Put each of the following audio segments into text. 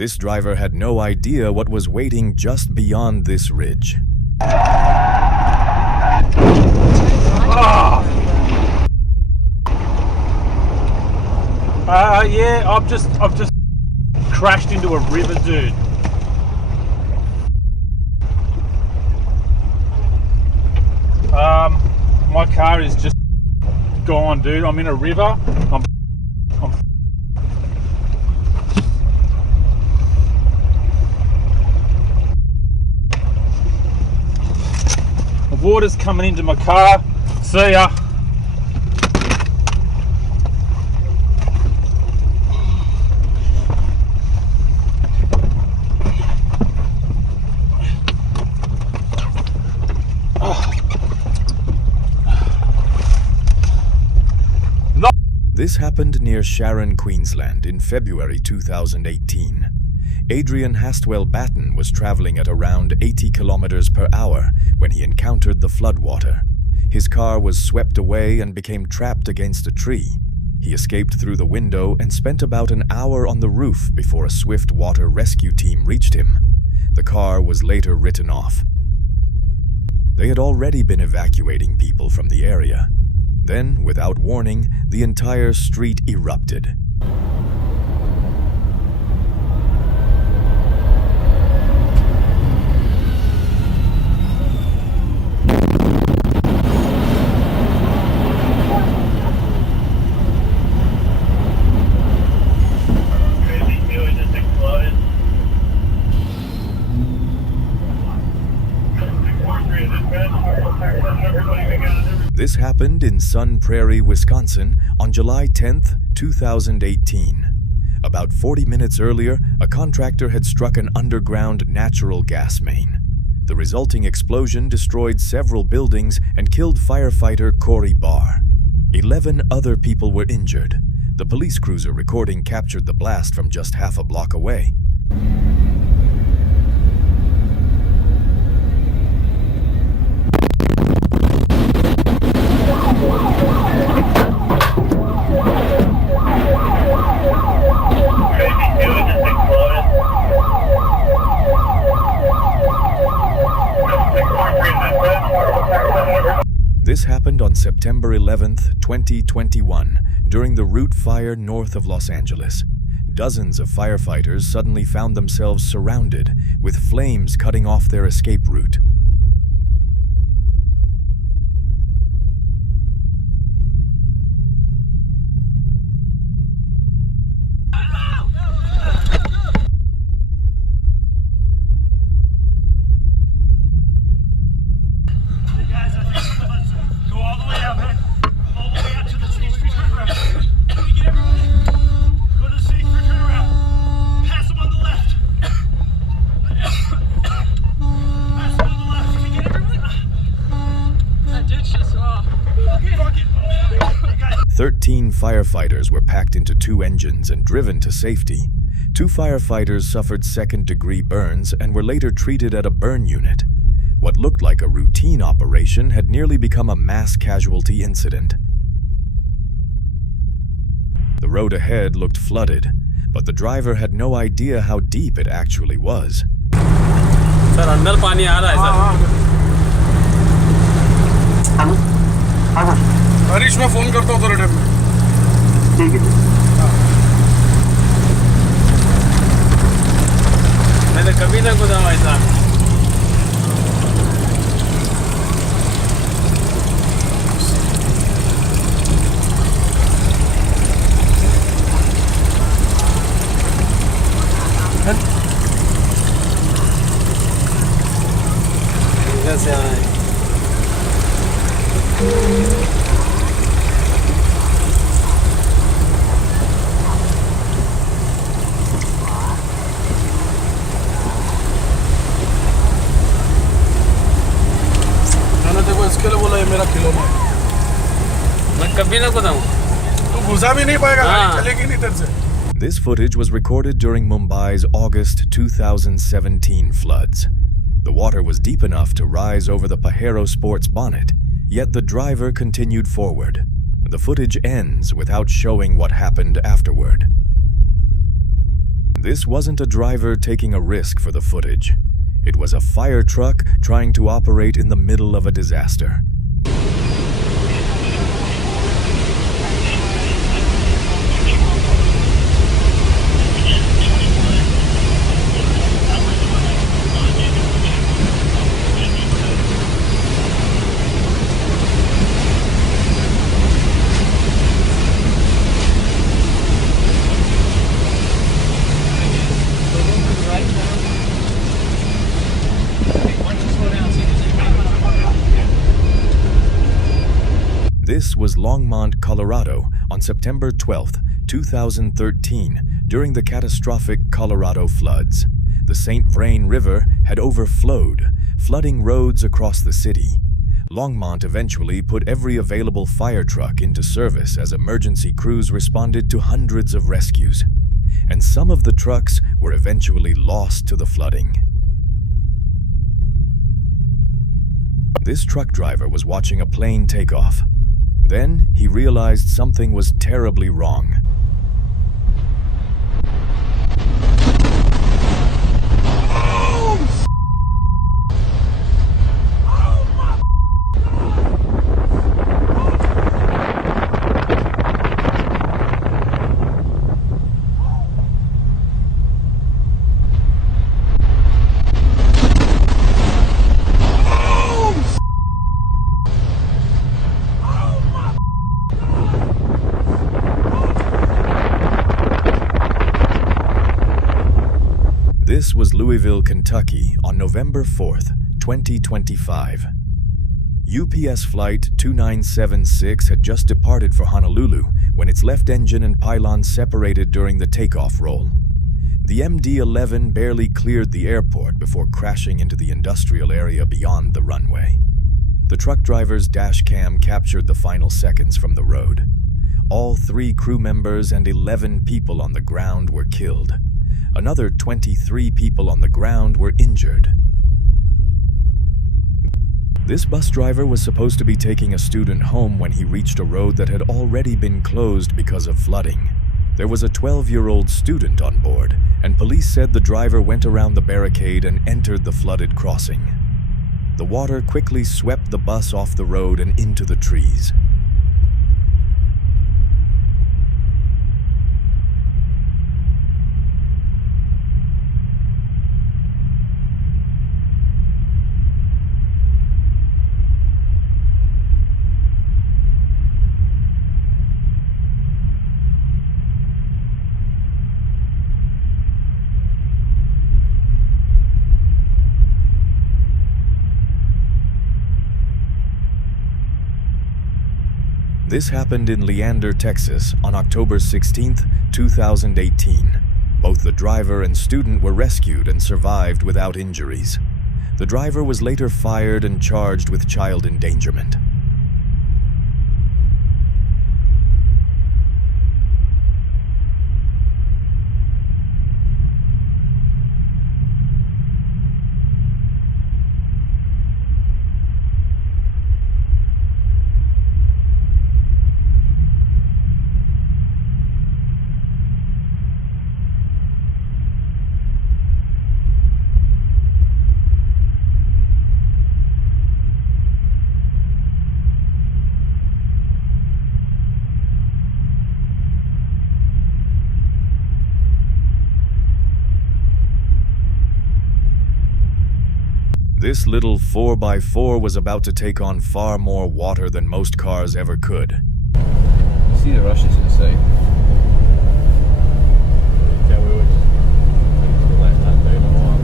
This driver had no idea what was waiting just beyond this ridge. Yeah, I've just crashed into a river, dude. My car is just gone, dude. I'm in a river. The water's coming into my car. See ya. This happened near Sharon, Queensland in February 2018. Adrian Hastwell-Batten was traveling at around 80 kilometers per hour when he encountered the floodwater. His car was swept away and became trapped against a tree. He escaped through the window and spent about an hour on the roof before a swift water rescue team reached him. The car was later written off. They had already been evacuating people from the area. Then, without warning, the entire street erupted. This happened in Sun Prairie, Wisconsin on July 10, 2018. About 40 minutes earlier, a contractor had struck an underground natural gas main. The resulting explosion destroyed several buildings and killed firefighter Corey Barr. 11 other people were injured. The police cruiser recording captured the blast from just half a block away. This happened on September 11, 2021, during the Root Fire north of Los Angeles. Dozens of firefighters suddenly found themselves surrounded, with flames cutting off their escape route. Firefighters were packed into 2 engines and driven to safety. 2 firefighters suffered second-degree burns and were later treated at a burn unit. What looked like a routine operation had nearly become a mass casualty incident. The road ahead looked flooded, but the driver had no idea how deep it actually was. Sir अंदर पानी आ रहा है sir. Harish मैं phone करता हूँ थोड़े time में। ठीक है। मैंने कभी ना कूदा ऐसा। कैसे आए? इसके लिए बोला ये मेरा खिलौना है। मैं कभी ना बताऊं। तू घुसा भी नहीं पाएगा, गाड़ी चलेगी नहीं तेरे से। This footage was recorded during Mumbai's August 2017 floods. The water was deep enough to rise over the Pajero Sports bonnet, yet the driver continued forward. The footage ends without showing what happened afterward. This wasn't a driver taking a risk for the footage. It was a fire truck trying to operate in the middle of a disaster. This was Longmont, Colorado, on September 12, 2013, during the catastrophic Colorado floods. The St. Vrain River had overflowed, flooding roads across the city. Longmont eventually put every available fire truck into service as emergency crews responded to hundreds of rescues. And some of the trucks were eventually lost to the flooding. This truck driver was watching a plane take off. Then he realized something was terribly wrong. This was Louisville, Kentucky, on November 4th, 2025. UPS Flight 2976 had just departed for Honolulu when its left engine and pylon separated during the takeoff roll. The MD-11 barely cleared the airport before crashing into the industrial area beyond the runway. The truck driver's dash cam captured the final seconds from the road. All 3 crew members and 11 people on the ground were killed. Another 23 people on the ground were injured. This bus driver was supposed to be taking a student home when he reached a road that had already been closed because of flooding. There was a 12-year-old student on board, and police said the driver went around the barricade and entered the flooded crossing. The water quickly swept the bus off the road and into the trees. This happened in Leander, Texas, on October 16, 2018. Both the driver and student were rescued and survived without injuries. The driver was later fired and charged with child endangerment. This little 4x4 was about to take on far more water than most cars ever could. See the rushes in sight. Yeah, we would let that down a lot.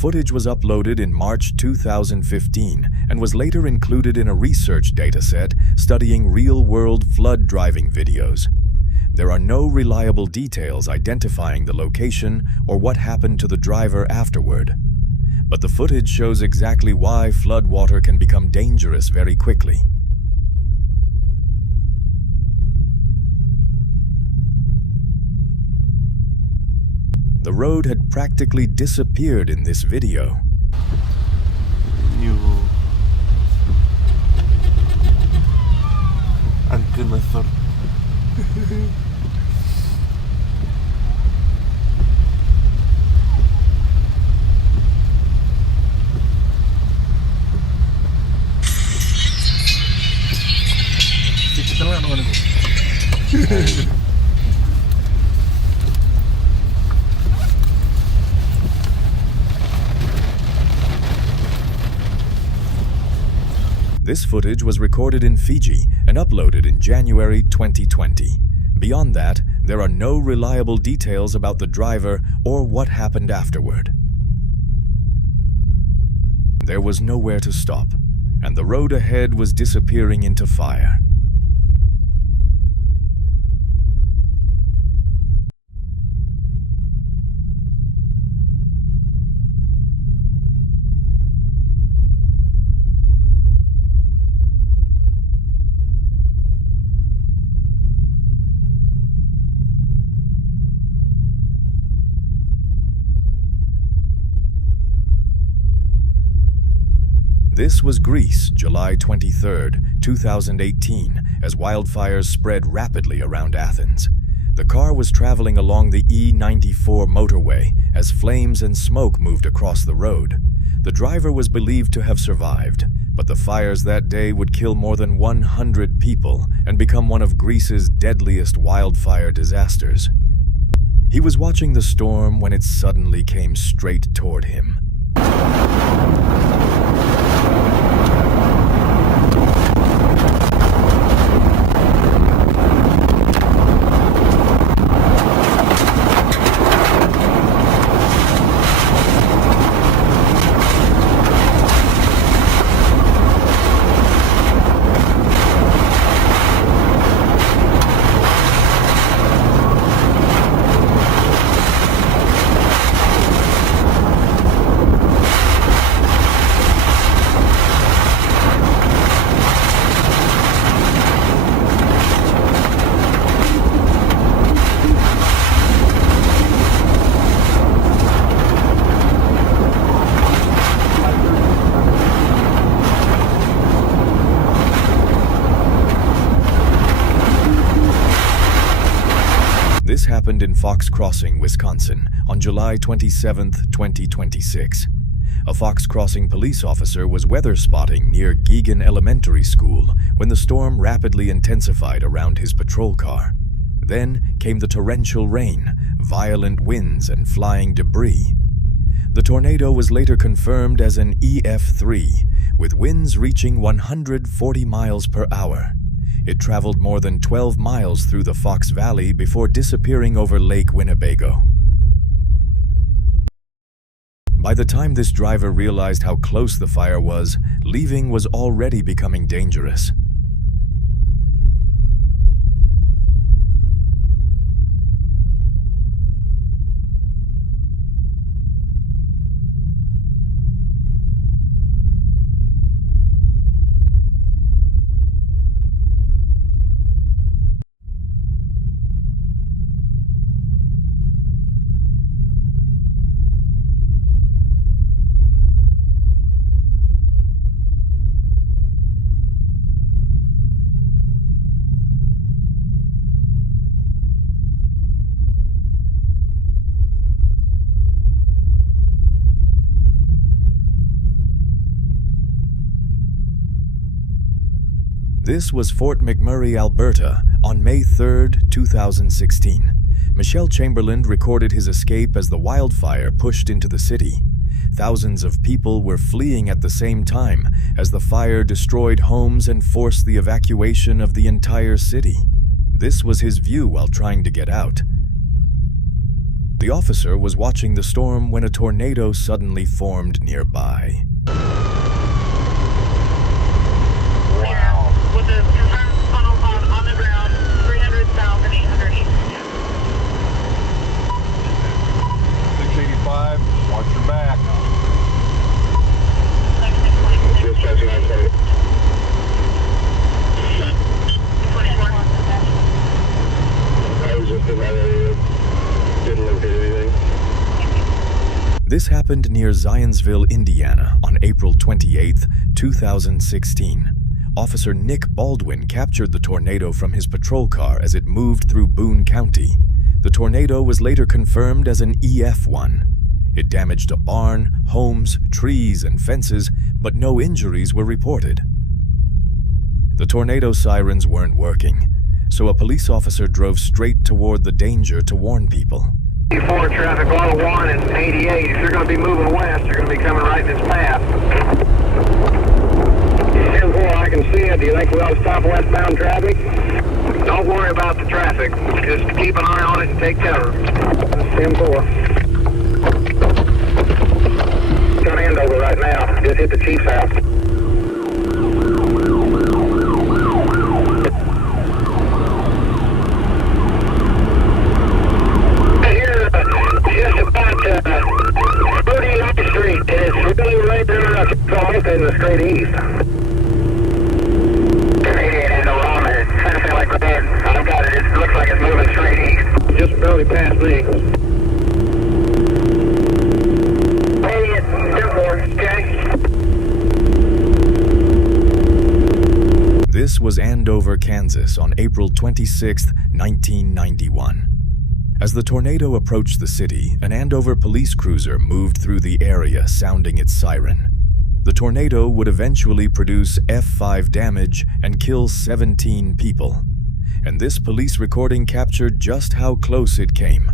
footage was uploaded in March 2015 and was later included in a research dataset studying real-world flood driving videos. There are no reliable details identifying the location or what happened to the driver afterward. But the footage shows exactly why floodwater can become dangerous very quickly. The road had practically disappeared in this video. You unaltered. This footage was recorded in Fiji and uploaded in January 2020. Beyond that, there are no reliable details about the driver or what happened afterward. There was nowhere to stop, and the road ahead was disappearing into fire. This was Greece, July 23, 2018, as wildfires spread rapidly around Athens. The car was traveling along the E94 motorway as flames and smoke moved across the road. The driver was believed to have survived, but the fires that day would kill more than 100 people and become one of Greece's deadliest wildfire disasters. He was watching the storm when it suddenly came straight toward him. This happened in Fox Crossing, Wisconsin, on July 27, 2026. A Fox Crossing police officer was weather spotting near Geoghegan Elementary School when the storm rapidly intensified around his patrol car. Then came the torrential rain, violent winds, and flying debris. The tornado was later confirmed as an EF3, with winds reaching 140 miles per hour. It traveled more than 12 miles through the Fox Valley before disappearing over Lake Winnebago. By the time this driver realized how close the fire was, leaving was already becoming dangerous. This was Fort McMurray, Alberta, on May 3, 2016. Michelle Chamberlain recorded his escape as the wildfire pushed into the city. Thousands of people were fleeing at the same time as the fire destroyed homes and forced the evacuation of the entire city. This was his view while trying to get out. The officer was watching the storm when a tornado suddenly formed nearby. Wow. With a confirmed funnel on the ground, 300,800 east. 685, watch your back. Dispatching 920. 24. I was just in that area. Didn't locate anything. This happened near Zionsville, Indiana, on April 28, 2016. Officer Nick Baldwin captured the tornado from his patrol car as it moved through Boone County. The tornado was later confirmed as an EF1. It damaged a barn, homes, trees, and fences, but no injuries were reported. The tornado sirens weren't working, so a police officer drove straight toward the danger to warn people. 84 traffic 101 and 88. If you're going to be moving west, you're going to be coming right in this path. 10-4, I can see it. Do you think we ought to stop westbound traffic? Don't worry about the traffic. Just keep an eye on it and take cover. 10-4. It's on Andover right now. Just hit the chief's house. In the straight east. 88 is alarm. It's something like that. I've got it. It looks like it's moving straight east. Just barely past me. 88, 10-4, okay? This was Andover, Kansas, on April 26, 1991. As the tornado approached the city, an Andover police cruiser moved through the area sounding its siren. The tornado would eventually produce F5 damage and kill 17 people. And this police recording captured just how close it came.